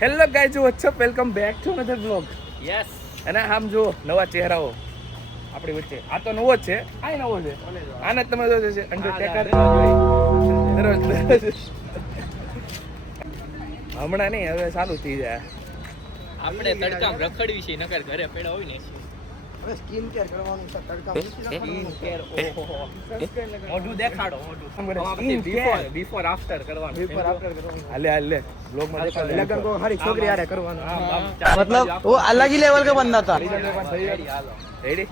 Hello guys, what's up, welcome back to another vlog. Yes. અને આમ જો નવા ચહેરાઓ આપણી વચ્ચે. આ તો નવો જ છે, આ નવો છે. આને તમે જોજો છે અંડરટેકર. હમણાં નહીં, હવે ચાલુ થઈ જાય. આપણે તડકામાં રખડવી છે, નકર ઘરે પડ્યા હોય ને. હવે સ્કિન કેર કરવાનું છે તડકામાં. સ્કિન કેર, ઓહો, મોઢું દેખાડો, મોઢું. Skin care. બિફોર આફ્ટર કરવાનું. બિફોર આફ્ટર કરવાનું. હાલે બ્લોગમાં દેખાડે. લગન કો હરી છોકરી આરે કરવાનું. मतलब वो अलग ही लेवल का बंदा था. રેડી?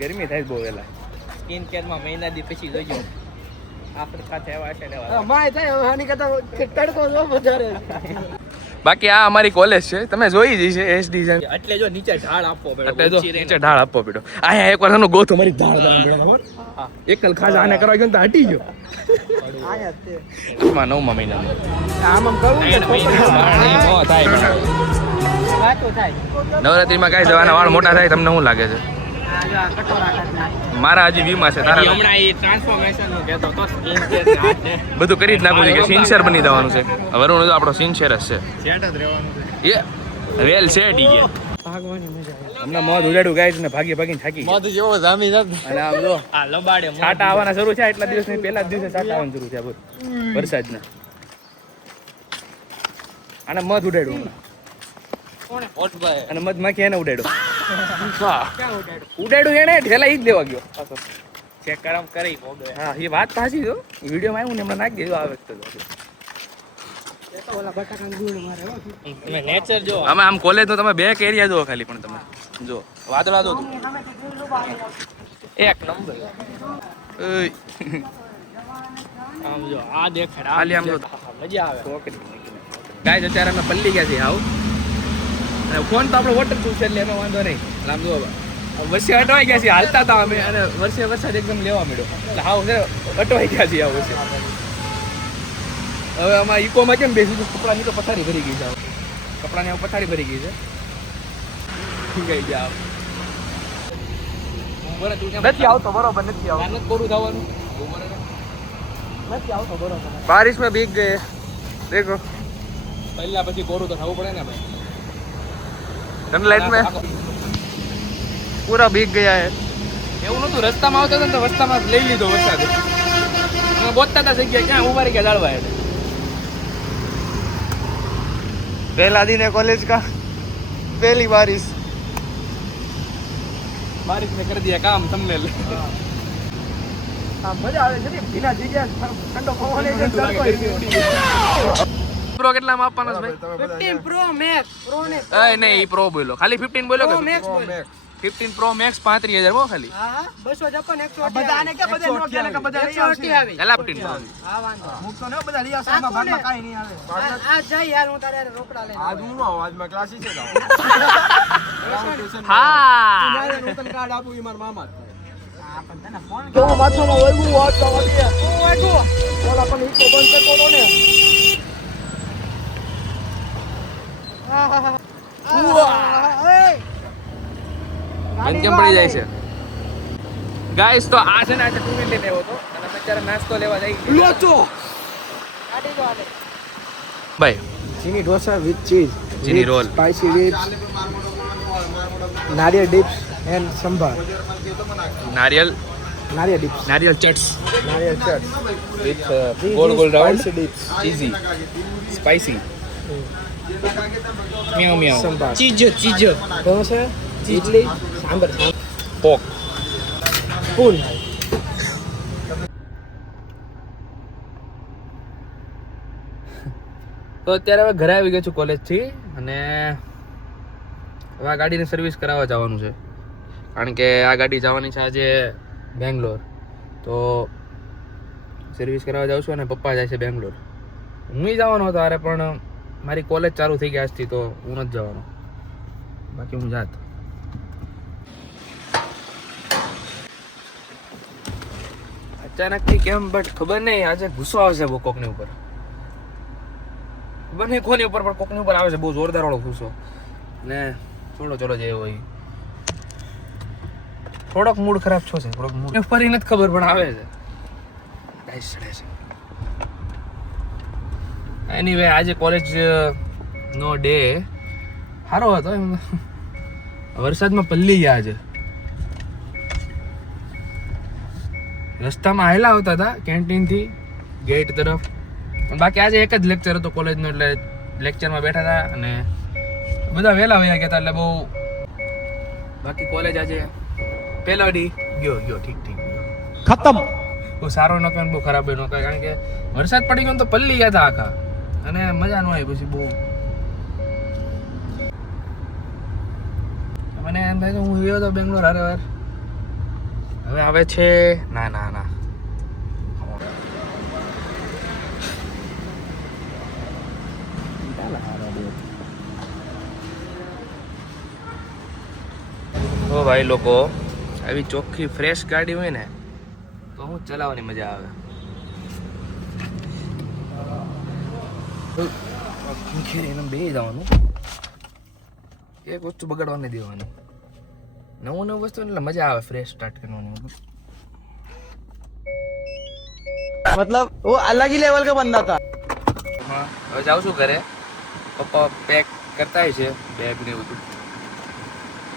ગરમી થાય બહુ વેલા. સ્કિન કેર માં મહિના દી પછી જોજો આફ્ટર સાથે એવા છે ને એવા. માય થાય હવે આની કરતા તડકો જો વધારે. બાકી આ અમારી કોલેજ છે, તમે જોઈ જ છે એસડી છે. એટલે જો નીચે ઢાળ આપવો પડે. એટલે જો નીચે ઢાળ આપવો પડ્યો. અહીંયા એકવાર એનો ગોથ અમારી ઢાળ કરવાનો પડ્યો, ખબર? એકલ ખાસ આને કરવા ગયો ને તો હટી ગયો. આયા તે. આમાં 9મા મહિનામાં આમ કરવું ને વાતો થાય. નવરાત્રીમાં કાંઈ જવાના વાળ મોટા થાય, તમને શું લાગે છે? આ જો આ કટોરા કાઢના. મારા હજી 20માં છે, તારા હમણાં એ ટ્રાન્સફોર્મેશન નું કહેતો તો સ્કિન કેર હાથ બધું કરી જ નાખવું છે કે સિન્સિયર બની જવાનું છે. વરુણ તો આપણો સિન્સિયર જ છે. સેટ જ રહેવાનું એ છે. વેલ સેટ ઈ ગયા. ભાગવાની મજા આવે. હમણાં મોત ઉડાડ્યું ગાઈસ ને ભાગીને થાકી ગયા. મધ જેવો જામી જાત. અને આમ જો આ લબાડે છાટા આવવાના શરૂ છે. એટલા દિવસની પહેલા જ દિવસે છાટા આવવાનું શરૂ થયા બોલ વરસાદના. આને મધ ઉડાડ્યું હમણાં. કોણે હોટભાઈ અને મધમાખી એને ઉડાડ્યો. ક્યાં ઉડાડું? ઉડાડ્યું એને ઠેલા ઈ જ લેવા ગયો પાછો. ચેક કરમ કરી પોડો. હા, એ વાત પાછી જો વિડીયોમાં આવ્યું ને હમણાં નાખી દીધું આ વખતે. એ તો ઓલા બટાકાનું ગુણ મારે હો. તમે નેચર જો. અમે આમ કોલેજ નો તમે બે એરિયા જો ખાલી, પણ તમે જો વાદળા જો તું. એક નંબર આમ જો આ દેખાડ ખાલી આમ જો. મજા આવે. ગાઈસ અત્યારે અમે પલ્લી ગયા છીએ હાવ. અને ફોન તો આપણો વોટર પ્રૂફ છે એટલે એમાં વાંધો નહીં. આમ જો વર્ષે અટવાઈ ગયા છીએ, હાલતા હતા અમે અને વર્ષે વરસાદ એકદમ લેવા મળ્યો એટલે હાવ છે અટવાઈ ગયા છીએ આ વર્ષે. હવે આમાં ઇકોમાં કેમ બેસી કપડાની તો પથારી ભરી ગઈ છે. કપડાની પથારી ભરી ગઈ છે. ગઈ જા નથી આવતો બરોબર નથી આવતો. કોરું થવાનું નથી આવતો બરોબર. બારિશ में भीग गए देखो. પહેલા પછી કોરું તો થવું પડે ને ભાઈ. સનલાઇટ में पूरा भीग गया है. એવું નતું, રસ્તામાં આવતા હતા ને તો રસ્તામાં લઈ લીધો વરસાદ. અમે બોતતા હતા જગ્યા ક્યાં ઉભા રહી ગયા જાળવા એટલે. पहला दिन है कॉलेज का, पहली बारिश. બારિશ ને કરી દિયા કામ તમને. આ મજા આવે છે ને ભીના જગ્યા ઠંડો પવન છે તડકો. પ્રો કેટલામાં આપવાનો છે ભાઈ? 15 Pro Max Pro ને એ નહીં, ઈ પ્રો બોલો. ખાલી 15 બોલો Pro કે Max બોલ. 15 પ્રો મેક્સ 35000 હો ખાલી. હા 256 128 બધાને કે બધા નો કે બધા લઈ આવશે. એલા 15 પ્રો. હા વાંધો મુક તો ન બધા લઈ આવશે. આમાં ભાગમાં કાઈ નહીં આવે. આ જાય યાર, હું તારે રોકડા લઈને આજ હું નો આજમાં ક્લાસી છે જાવ. હા મારે નૂતન કાર્ડ આપું ઈ મારા મામા. આ પણ તને ફોન કેવો માથામાં વળવું વાત કરવાની. ઓ વાગો ઓલા પણ ઈકો બંધ કરતો તો ને. કેમ પડી જાય છે ગાઈસ? તો આ છે ને આજે ટુ વ્હીલ લઈને આવ્યો હતો અને અમે અત્યારે નાસ્તો લેવા જઈ લોચો કાઢી દો આલે. ભાઈ ચીની ઢોસા વિથ ચીઝ, ચીની roll, spicy with nariyal dips and sambar. Nariyal nariyal dips, nariyal ચટ નારિયેળ ચટ વિથ ગોલ ગોલ round spicy dips, cheesy spicy મ્યાઉ મ્યાઉ સંભાર. ચીજ ઢોસા, ઇડલી, સાંભર, પોક. ફૂલ. તો અત્યારે હવે ઘરે આવી ગયો છું કોલેજથી અને હવે આ ગાડીની સર્વિસ કરાવવા જવાનું છે, કારણ કે આ ગાડી જવાની છે આજે બેંગ્લોર. તો સર્વિસ કરાવવા જાઉં છું અને પપ્પા જાય છે બેંગ્લોર. હું જવાનો હતો અરે પણ મારી કોલેજ ચાલુ થઈ ગઈ આજથી, તો હું નથી જવાનો. બાકી હું જાત. અચાનકથી કેમ બટ ખબર નહીં, આજે ગુસ્સો આવશે બહુ કોકની ઉપર. ખબર નહીં કોની ઉપર, પણ કોકની ઉપર આવે છે બહુ જોરદાર વાળો ગુસ્સો. ને ચલો જે હોય. થોડોક મૂડ ખરાબ છો છે, થોડોક મૂડ ફરી નથી ખબર પણ આવે છે. ગાઈસ ચડે છે. એનીવે આજે કોલેજ નો ડે સારો હતો એમ. વરસાદમાં પલ્લી ગયા આજે. રસ્તામાં આવેલા આવતા હતા કેન્ટીનથી ગેટ તરફ, પણ બાકી આજે એક જ લેક્ચર હતો કોલેજનો, એટલે લેક્ચરમાં બેઠા હતા અને બધા વહેલા વયા ગયા હતા, એટલે બહુ બાકી કોલેજ આજે પહેલો ડી ગયો ઠીક ગયો. ખતમ. બહુ સારો નહોતો અને બહુ ખરાબ નહોતો, કારણ કે વરસાદ પડી ગયો ને તો પલ્લી ગયા હતા આખા, અને મજા ન આવી. પછી બહુ મને એમ થાય કે હું ગયો હતો બેંગ્લોર હરવાર, હવે આવે છે ના તો ભાઈ લોકો આવી ચોખ્ખી ફ્રેશ ગાડી હોય ને તો હું ચલાવવાની મજા આવે. બે જવાનું, એક વસ્તુ બગાડવા નહીં દેવાની. નવું વસ્તુ એટલે મજા આવે ફ્રેશ સ્ટાર્ટ કરવાની. मतलब वो अलग ही लेवल का बंदा था. હા, હવે જાઉં છું ઘરે. પપ્પા પેક કરતા છે બેગ ને બધું,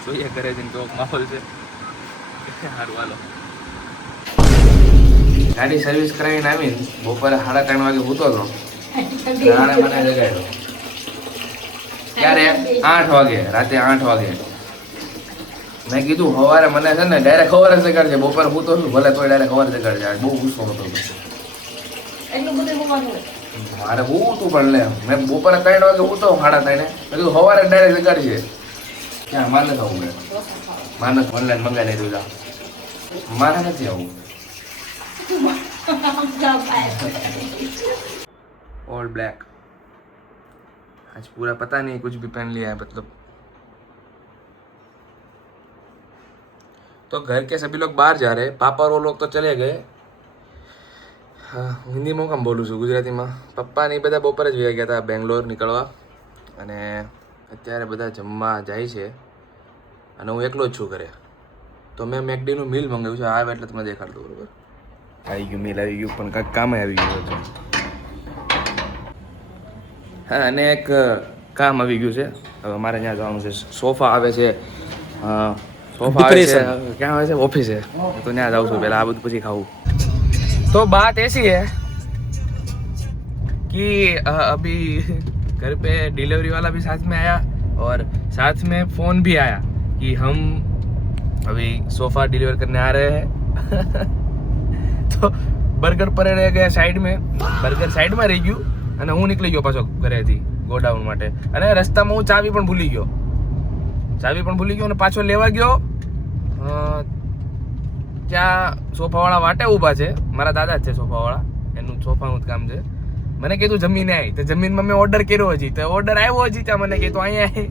જોઈએ ઘરે જઈને કેવો માહોલ છે. સારું હાલો. ગાડી સર્વિસ કરાવીને આવીને બપોરે 3:30 વાગે સૂતો હતો. રાણે મને જગાડ્યો. ક્યારે? 8 વાગે, રાતે 8 વાગે. મેં કીધું સવારે મને છે ને ડાયરેક્ટ સવારે જગાડજે, બપોરે સૂતો છું ભલે તોય ડાયરેક્ટ સવારે જગાડજે. બહુ ગુસ્સો હતો. મારે હું તું પણ લે, મેં બપોરે 3 વાગે સૂતો 3:30. મેં કીધું સવારે ડાયરેક્ટ જગાડજે. ક્યાં મારે થવું મેં માનસ ઓનલાઈન મંગાવી લીધું જા, મારે નથી આવું. ऑल ब्लैक आज पूरा पता नहीं कुछ भी पहन लिया है मतलब. तो घर के सभी लोग बाहर जा रहे हैं, पापा और वो लोग तो चले गए. હિન્દીમાં હું કામ બોલું છું, ગુજરાતીમાં. પપ્પા ને એ બધા બપોરે જ વયા ગયા હતા બેંગ્લોર નીકળવા, અને અત્યારે બધા જમવા જાય છે અને હું એકલો જ છું ઘરે. તો મેં મેકડીનું મિલ મંગાવ્યું છે, આવે એટલે તમને દેખાડતો. બરોબર, આવી ગયું મિલ, આવી ગયું, પણ કાંઈક કામ આવી ગયું હતું. હા, અને એક કામ આવી ગયું છે. હવે મારે ત્યાં જવાનું છે. સોફા આવે છે, સોફા આવે છે, ક્યાં આવે છે? ઓફિસે. તો ત્યાં જાઉં છું પહેલાં, આ બધું પછી ખાવું. तो बात ऐसी है कि अभी घर पे डिलीवरी वाला भी साथ में आया और साथ में फ़ोन भी आया कि हम अभी सोफ़ा डिलीवर करने आ रहे हैं. तो બર્ગર પડે રહી ગયા સાઈડ મેં, બર્ગર સાઈડમાં રહી ગયું અને હું નીકળી ગયો પાછો ઘરેથી ગોડાઉન માટે. અને રસ્તામાં હું ચાવી પણ ભૂલી ગયો અને પાછો લેવા ગયો. ત્યાં સોફાવાળા વાટે ઊભા છે, મારા દાદા જ છે સોફાવાળા, એનું સોફાનું જ કામ છે. મને કીધું જમીને આવી, તો જમીનમાં મેં ઓર્ડર કર્યો હજી, તો ઓર્ડર આવ્યો હજી ત્યાં મને કીધું અહીંયા.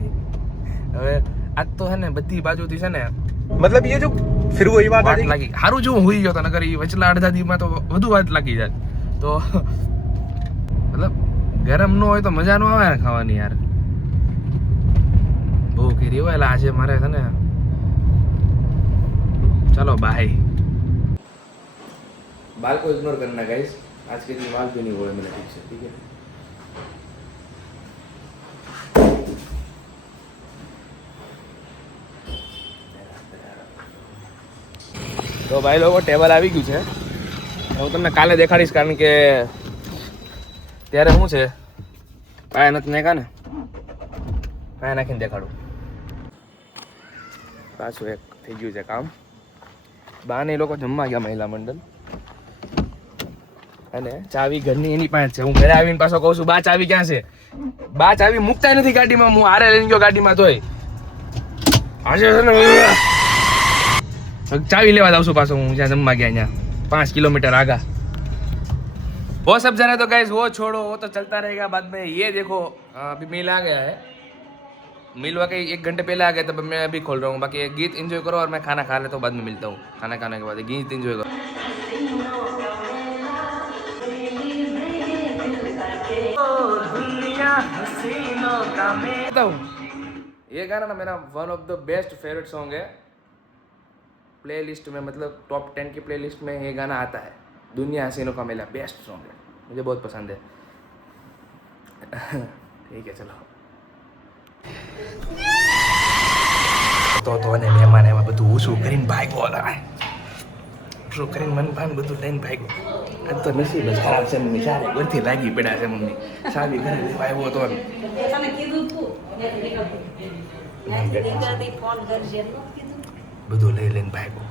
હવે આજ તો છે ને બધી બાજુથી છે ને, मतलब ये जो फिर वही बात વાટ લાગી. સારું જો હું હુઈ ગયો તો, નકર ઈ વચલા અડધા દીમાં તો વધુ વાત લાગી જાય. તો મતલબ ગરમ ન હોય તો મજા ન આવે ને ખાવાની યાર. બહુ કરી હોય એટલે આજે મારે છે ને, चलो बाय. बाल को इग्नोर करना गाइस, आज के दिन बाल भी नहीं हुए मेरे ठीक से, ठीक है. તો ભાઈ લોકો ટેબલ આવી ગયું છે. હું તમને કાલે દેખાડીશ, કારણ કે ત્યારે શું છે, પાયા નથી નાખ્યા ને, પાયા નાખીને દેખાડું. પાછું એક થઈ ગયું છે કામ. બા ને એ લોકો જમવા ગયા મહિલા મંડળ, અને ચાવી ઘરની એની પાસે છે. હું ઘરે આવીને પાછો કહું છું, બા ચાવી ક્યાં છે? બા ચાવી મૂકતા નથી ગાડીમાં. હું આરે લઈને ગયો ગાડીમાં, તોય આજે છે ને ચાવી લેવા જાઉં છું પાછો હું જ્યાં જમવા ગયા, ત્યાં 5 किलोमीटर आगा. वो सब जाने तो गाइस, वो छोड़ो, वो तो चलता रहेगा. बाद में ये देखो अभी मिल आ गया है. मिल वाकई 1 घंटे पहले आ गया, तब मैं अभी खोल रहा हूँ. बाकी गीत एंजॉय करो और मैं खाना खा लेता हूँ, बाद में मिलता हूँ. खाना खाने के बाद गीत एंजॉय करो. ये गाना ना मेरा one of the best favourite song है. प्ले लिस्ट में, मतलब टॉप 10 की प्ले लिस्ट में ये गाना आता है. दुनिया हसीनों का मेला बेस्ट सॉन्ग है, मुझे बहुत पसंद है. ઠીક છે ચલો તો અને મહેમાન એમાં બધું ઊંચું કરીને ભાગ્યો હતા ઊંચું કરીને મન ભાન બધું લઈને ભાગ્યો આજ તો નસીબ જ ખરાબ છે મમ્મી ચારે ઘરથી લાગી પડ્યા છે મમ્મી ચાવી ઘરે આવ્યો હતો ને બધું લઈ લઈને ભાગ્યો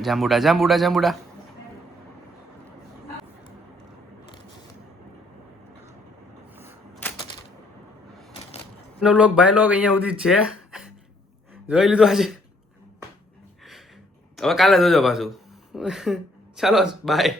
જાંબુડા જાંબુડા જાંબુડા નો લોક ભાઈ લોક અહીંયા સુધી જ છે જોઈ લીધું આજે હવે કાલે જોજો પાછું ચાલો બાય